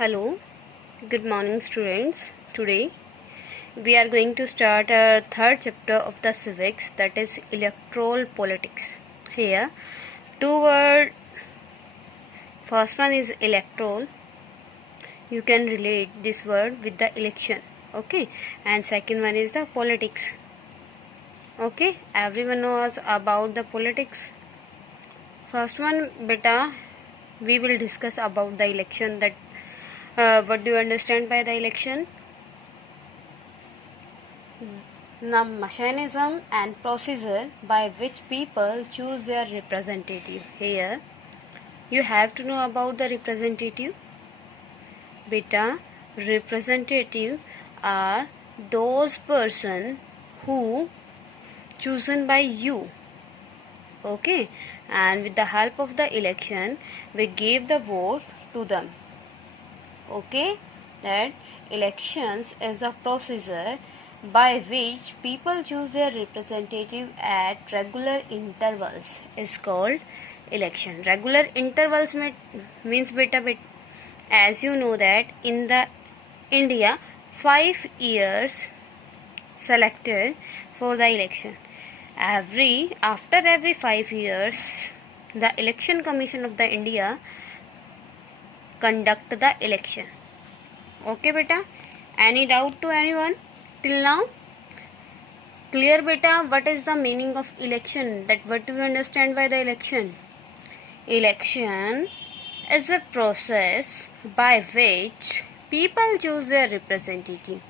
Hello, good morning students. Today we are going to start our third chapter of the civics, that is electoral politics. Here two words, first one is electoral. You can relate this word with the election, okay, and second one is the politics. Okay, everyone knows about the politics. First one, beta, we will discuss about the election. That what do you understand by the election? The mechanism and procedure by which people choose their representative. Here you have to know about the representative. Beta, representative are those person who chosen by you, okay, and with the help of the election we give the vote to them. Okay, that elections is the procedure by which people choose their representative at regular intervals is called election. Regular intervals means beta, as you know that in the India 5 years selected for the election. After every 5 years the election commission of the India conduct the election. Okay beta, any doubt to anyone till now? Clear beta? What is the meaning of election? That what do you understand by the election? Election is a process by which people choose their representative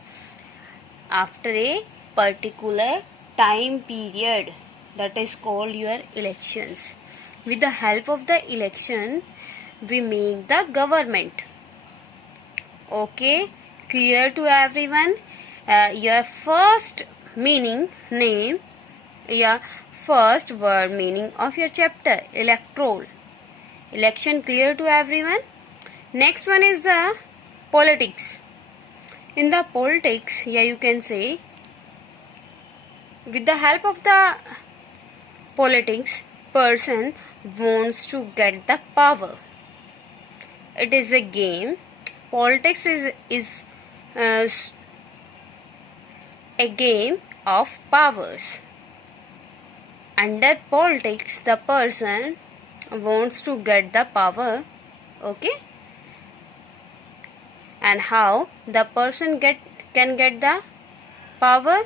after a particular time period, that is called your elections. With the help of the election we make the government. Okay, clear to everyone? Your first meaning name, your first word meaning of your chapter, electoral. Election clear to everyone? Next one is the politics. In the politics, here you can say, with the help of the politics, person wants to get the power. It is a game. Politics is a game of powers. Under politics, the person wants to get the power. Okay, and how the person can get the power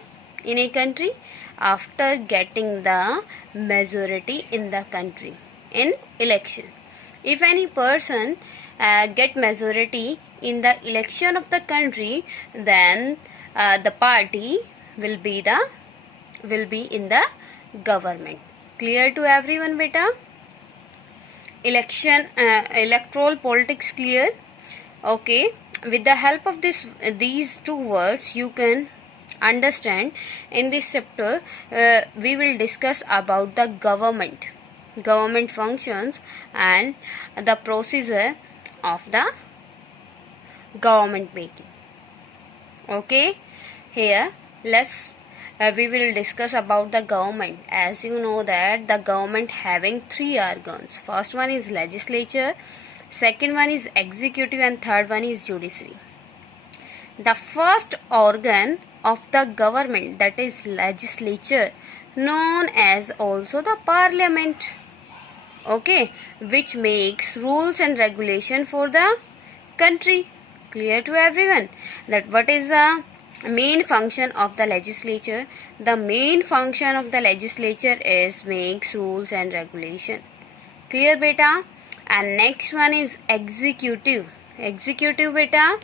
in a country? After getting the majority in the country in election. If any person get majority in the election of the country, then the party will be in the government. Clear to everyone beta? Election electoral politics clear? Okay, with the help of these two words you can understand. In this chapter we will discuss about the government functions and the procedure of the government making. Okay, here we will discuss about the government. As you know that the government having 3 organs. First one is legislature, second one is executive, and third one is judiciary. The first organ of the government, that is legislature, known as also the parliament, okay, which makes rules and regulation for the country. Clear to everyone? That what is the main function of the legislature? The main function of the legislature is makes rules and regulation. Clear beta? And next one is executive. Executive beta?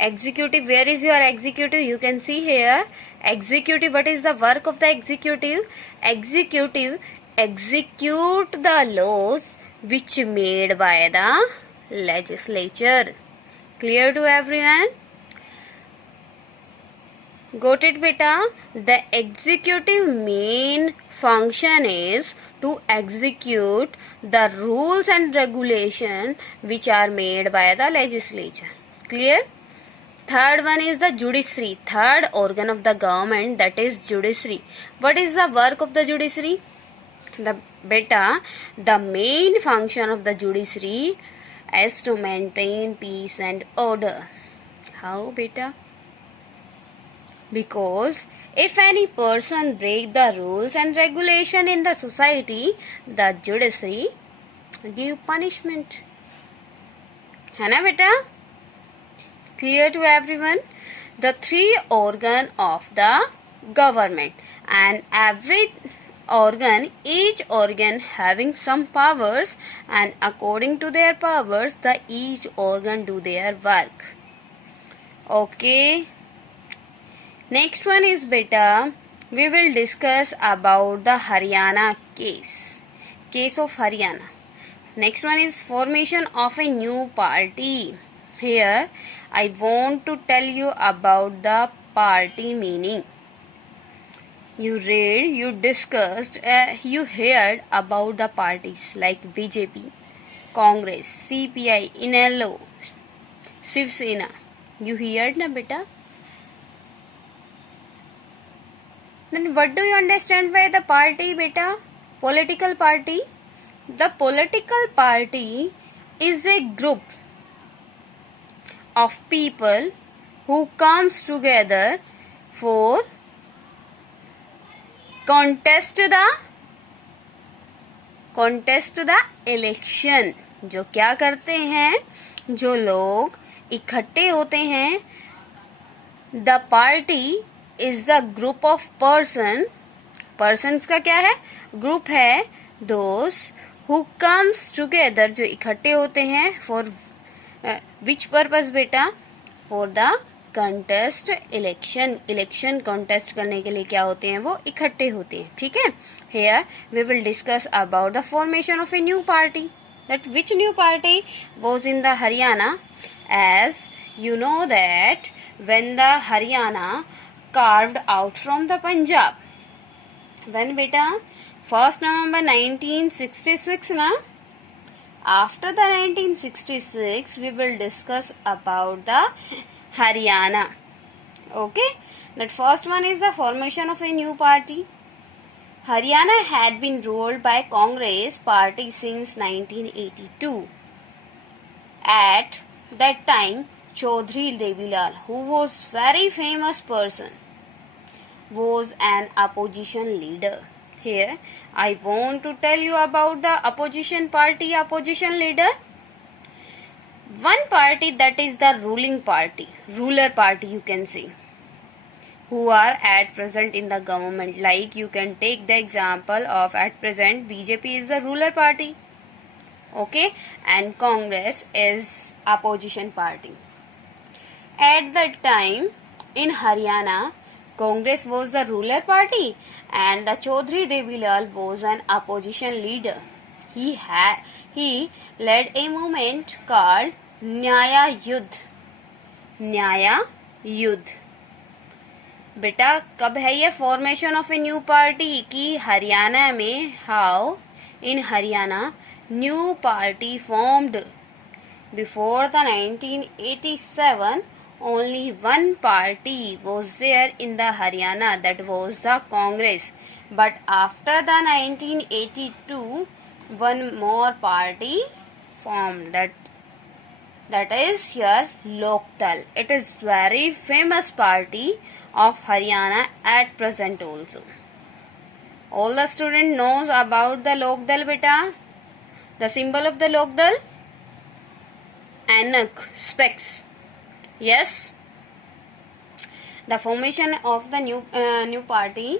Executive, where is your executive? You can see here executive. What is the work of the executive? Executive execute the laws which made by the legislature. Clear to everyone? Got it beta? The executive main function is to execute the rules and regulation which are made by the legislature. Clear? Third one is the judiciary, third organ of the government, that is judiciary. What is the work of the judiciary? The main function of the judiciary as to maintain peace and order. How, beta? Because if any person break the rules and regulation in the society, the judiciary give punishment. है ना बेटा? Clear to everyone? The three organ of the government, and every organ, each organ having some powers, and according to their powers, the each organ do their work. Okay. Next one is beta, we will discuss about the Haryana case of Haryana. Next one is formation of a new party. Here I want to tell you about the party meaning. You read, you discussed, you heard about the parties like BJP, Congress, CPI, Inello, Shiv Sena. You heard na beta? Then what do you understand by the party beta? Political party? The political party is a group of people who comes together for contest the election. जो क्या करते हैं, जो लोग इकट्ठे होते हैं, the party is the group of persons का क्या है, ग्रुप है, those who comes together, जो इकट्ठे होते हैं for which purpose बेटा, for the contest election contest करने के लिए क्या होते हैं, वो इकट्ठे होते हैं. ठीक है. Here we will discuss about the formation of a new party. That which new party was in the Haryana, as you know that when the Haryana carved out from the Punjab, when beta 1st November 1966 na, after the 1966 we will discuss about the Haryana. Okay, that first one is the formation of a new party. Haryana had been ruled by Congress party since 1982. At that time, Chaudhry Devilal, who was very famous person, was an opposition leader. Here, I want to tell you about the opposition party, opposition leader. One party, that is the ruling party, ruler party you can say, who are at present in the government. Like you can take the example of at present BJP is the ruler party. Okay, and Congress is opposition party. At that time in Haryana, Congress was the ruler party and the Chaudhry Devilal was an opposition leader. He led a movement called Nyaya Yudh. Nyaya Yudh. बेटा कब है ये formation of a new party की हरियाणा में? How in Haryana new party formed before the 1987. only one party was there in the Haryana, that was the Congress, but after the 1982 one more party formed, that is here Lokdal. It is very famous party of Haryana at present also. All the student knows about the Lokdal beta. The symbol of the Lokdal? Anak, specs. Yes. The formation of the new party,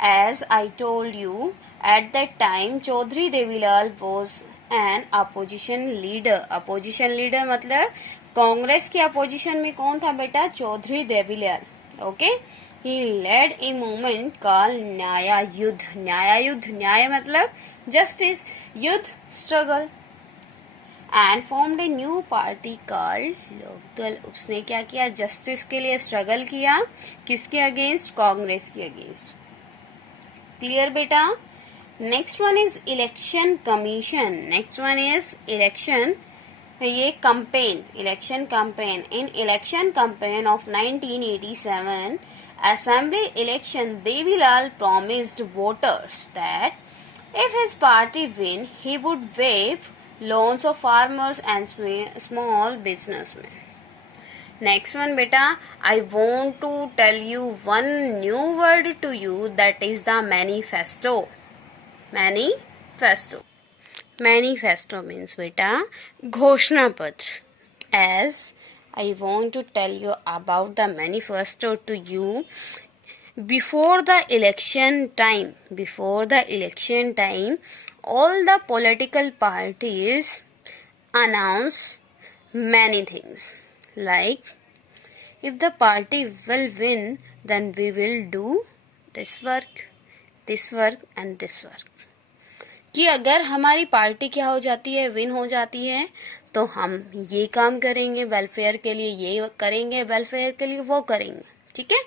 as I told you, at that time Chaudhry Devilal was an opposition leader. Opposition leader मतलब कांग्रेस के opposition में कौन था बेटा? Chaudhary Devilal. Okay, he led a movement called न्याय युद्ध. न्याय युद्ध, न्याय मतलब justice, युद्ध struggle, and formed a new party called Lokdal. उसने क्या किया? जस्टिस के लिए स्ट्रगल किया. किसके अगेंस्ट? कांग्रेस के अगेंस्ट. क्लियर बेटा? Next one is election commission. Next one is election, ये campaign, election campaign. In election campaign of 1987 assembly election, Devilal promised voters that if his party win, he would waive loans of farmers and small businessmen. Next one beta, I want to tell you one new word to you, that is the manifesto. Manifesto means beta घोषणा पत्र. As I want to tell you about the manifesto to you, before the election time, all the political parties announce many things, like if the party will win, then we will do this work and this work. कि अगर हमारी party क्या हो जाती है, win हो जाती है, तो हम ये काम करेंगे, वेलफेयर के लिए ये करेंगे, वेलफेयर के लिए वो करेंगे. ठीक है.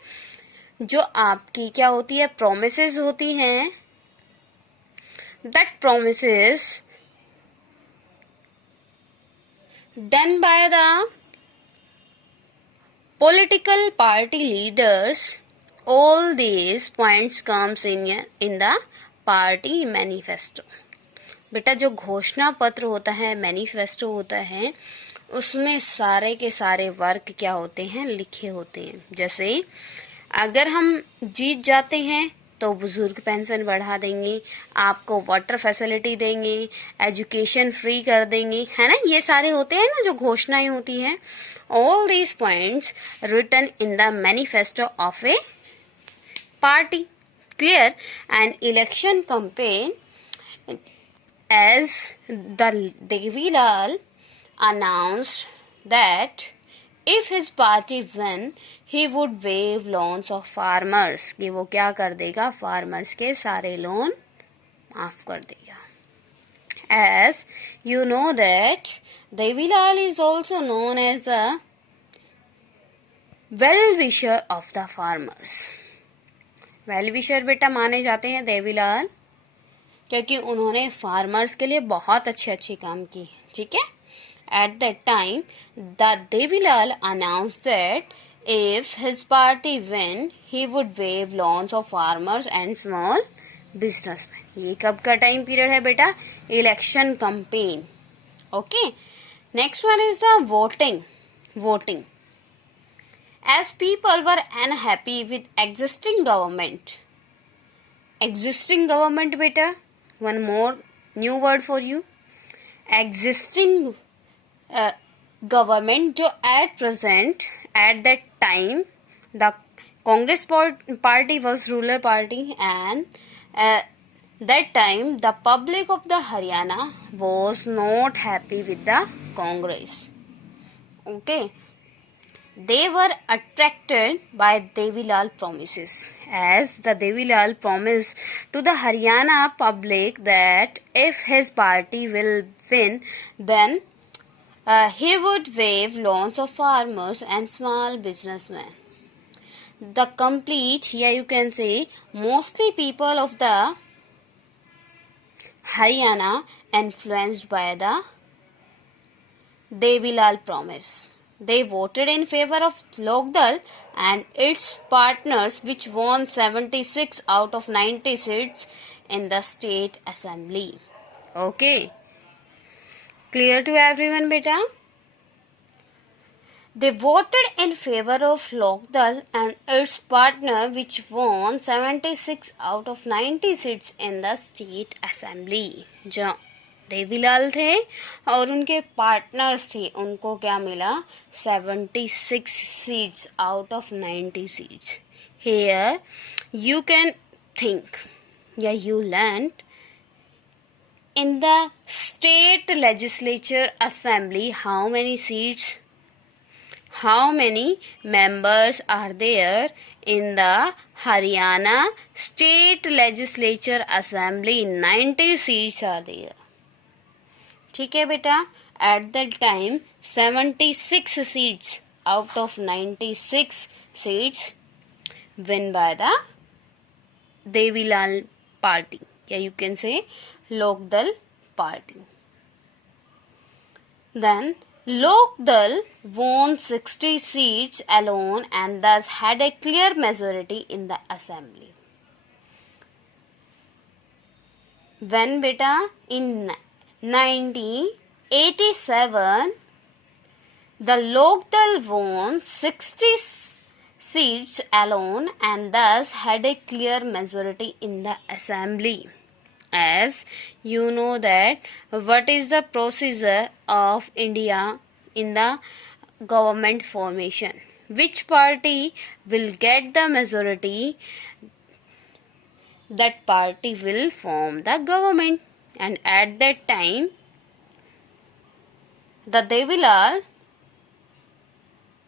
जो आपकी क्या होती है, प्रोमिसेस होती हैं, that promises done by the political party leaders, all these points comes in the party manifesto. बेटा जो घोषणा पत्र होता है, मैनिफेस्टो होता है, उसमें सारे के सारे वर्क क्या होते हैं, लिखे होते हैं. जैसे अगर हम जीत जाते हैं तो बुजुर्ग पेंशन बढ़ा देंगे, आपको वाटर फैसिलिटी देंगे, एजुकेशन फ्री कर देंगे, है ना. ये सारे होते हैं ना जो घोषणाएं होती हैं. All these points written in the manifesto of a party. Clear? An election campaign, as the Devilal announced that if his party win, he would waive loans of farmers. कि वो क्या कर देगा, farmers के सारे लोन माफ कर देगा. As you know that Devilal is also known as the well-wisher of the farmers. well-wisher बेटा माने जाते हैं देवीलाल, क्योंकि उन्होंने फार्मर्स के लिए बहुत अच्छे काम किए. ठीक है. At that time, the Devilal announced that if his party win, he would waive loans of farmers and small businessmen. ये कब का टाइम पीरियड है बेटा, election campaign. Okay. Next one is the voting. As people were unhappy with existing government beta, one more new word for you. Existing government जो at present, at that time, the Congress party was ruler party, and that time the public of the Haryana was not happy with the Congress. Okay. They were attracted by Devilal promises, as the Devilal promised to the Haryana public that if his party will win, then he would waive loans of farmers and small businessmen. The complete, here you can say, mostly people of the Haryana influenced by the Devilal promise. They voted in favor of Lokdal and its partners, which won 76 out of 90 seats in the state assembly. Okay. Clear to everyone, beta? They voted in favor of Lokdal and its partner, which won 76 out of 90 seats in the state assembly. जो देवीलाल थे और उनके partners थे, उनको क्या मिला, 76 seats out of 90 seats. Here you can think, you learned in the state legislature assembly how many seats, how many members are there in the Haryana state legislature assembly. 90 seats are there. ठीक है बेटा. At that time 76 seats out of 96 seats win by the Devilal party, you can say Lokdal party. Then Lokdal won 60 seats alone and thus had a clear majority in the assembly. When beta, in 19 1987, the Lokdal won 60 seats alone and thus had a clear majority in the assembly. As you know that what is the procedure of India in the government formation? Which party will get the majority, that party will form the government. And at that time, the Devilal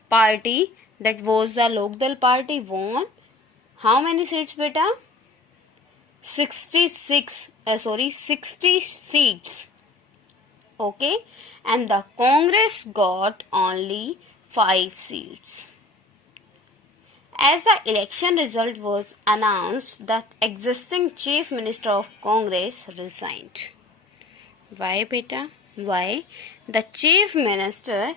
party, that was the Lokdal party, won how many seats beta? 60 seats. Okay, and the Congress got only 5 seats. As the election result was announced, the existing Chief Minister of Congress resigned. Why beta? Why? The Chief Minister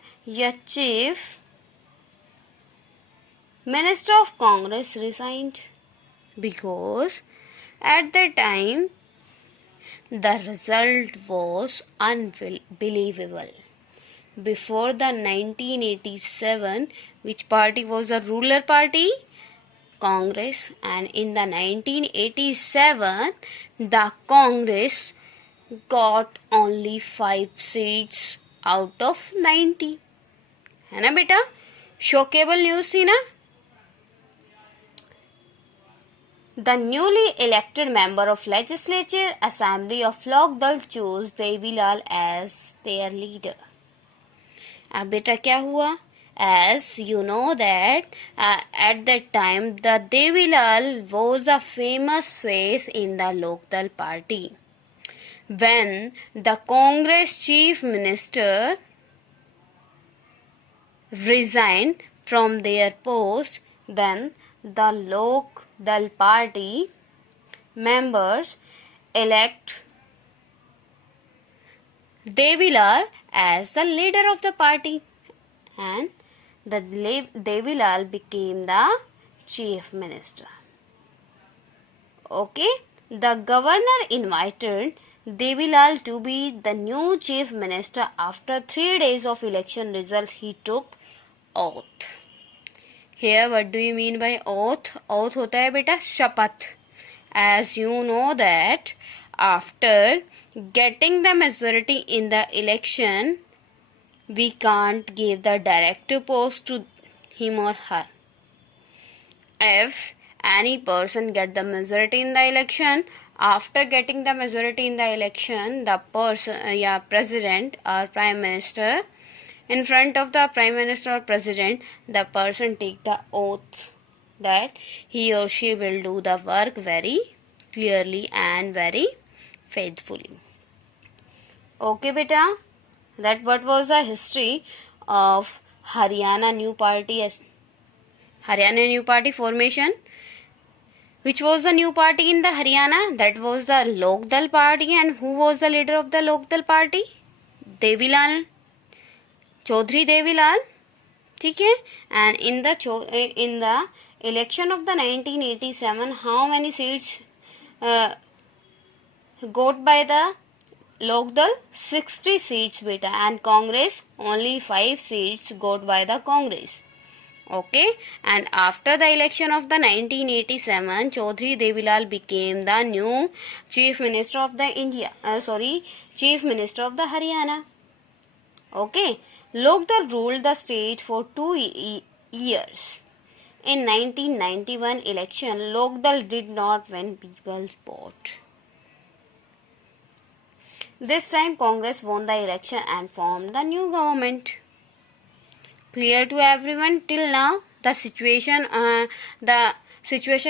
of Congress resigned because at the time the result was unbelievable. Before the 1987, which party was the ruler party? Congress. And in the 1987, the Congress got only 5 seats out of 90. है ना बेटा? Shockable news थी ना? The newly elected member of Legislature Assembly of Lokdal chose Devilal as their leader. अब बेटा क्या हुआ? As you know that at that time the Devilal was the famous face in the Lokdal party. When the Congress Chief Minister resigned from their post, then the Lokdal party members elect Devilal as the leader of the party, and the Devilal became the chief minister. Okay, the governor invited Devilal to be the new chief minister. After 3 days of election result, he took oath. Here, what do you mean by oath? Oath होता है बेटा शपथ. As you know that after getting the majority in the election, we can't give the directive post to him or her. If any person get the majority in the election, after getting the majority in the election, the person, president or prime minister, in front of the prime minister or president, the person take the oath that he or she will do the work very clearly and very faithfully. Okay beta, that what was the history of Haryana New Party formation. Which was the new party in the Haryana? That was the Lokdal party. And who was the leader of the Lokdal party? Devilal, Chaudhry Devilal. ठीक है? And in the election of the 1987, how many seats got by the Lokdal? 60 seats beta, and Congress only 5 seats got by the Congress. Okay, and after the election of the 1987, Chaudhry Devilal became the new Chief Minister of the Chief Minister of the Haryana. Okay, Lokdal ruled the state for 2 years. In 1991 election, Lokdal did not win people's vote. This time, Congress won the election and formed the new government. Clear to everyone till now the situation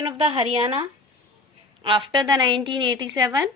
of the Haryana after the 1987?